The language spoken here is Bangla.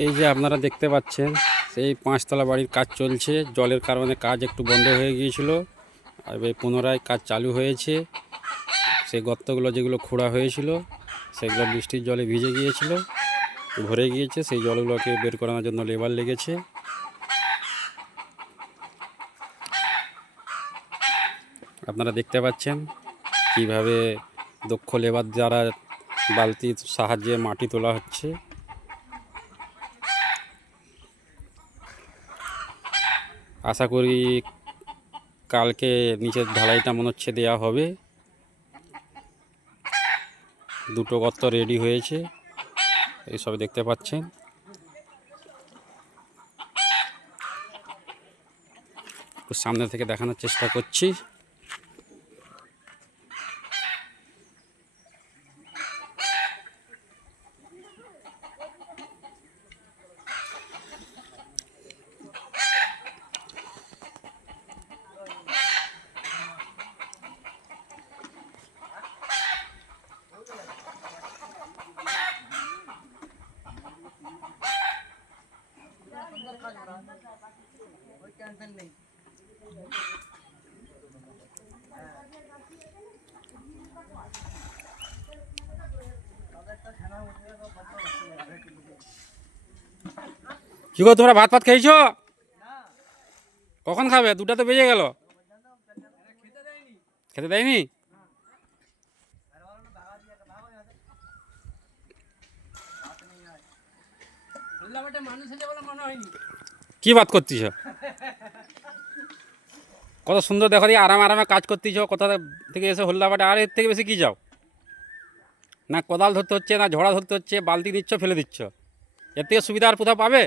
এই যে আপনারা দেখতে পাচ্ছেন সেই 5 তলা বাড়ির কাজ চলছে। জলের কারণে কাজ একটু বন্ধ হয়ে গিয়েছিল, আর এবার পুনরায় কাজ চালু হয়েছে। সেই গর্তগুলো যেগুলো খোঁড়া হয়েছিল সেগুলো বৃষ্টির জলে ভিজে গিয়েছিল, ভরে গিয়েছে। সেই জলগুলোকে বের করানোর জন্য লেবার লেগেছে। আপনারা দেখতে পাচ্ছেন কিভাবে দক্ষ লেবার দ্বারা বালতির সাহায্যে মাটি তোলা হচ্ছে। আশা করি কালকে নিচের ঢালাইটা মনে হচ্ছে দেওয়া হবে। দুটো গর্ত রেডি হয়েছে, এইসব দেখতে পাচ্ছেন। সামনে থেকে দেখানোর চেষ্টা করছি। কি গো, তোমরা ভাত ফাত খেয়েছো? কখন খাবে? 2টা তো বেজে গেল। খেতে দেয়নি? কি বাত করতেছ? কত সুন্দর দেখো, দিয়ে আরামে আরামে কাজ করতেছ। কোথা থেকে এসে হল্লাবাটে, আর এর থেকে বেশি কি যাও? না কোদাল ধরতে হচ্ছে, না ঝড়া ধরতে হচ্ছে, বালতি দিচ্ছ, ফেলে দিচ্ছ। এর থেকে সুবিধা আর কোথাও পাবে?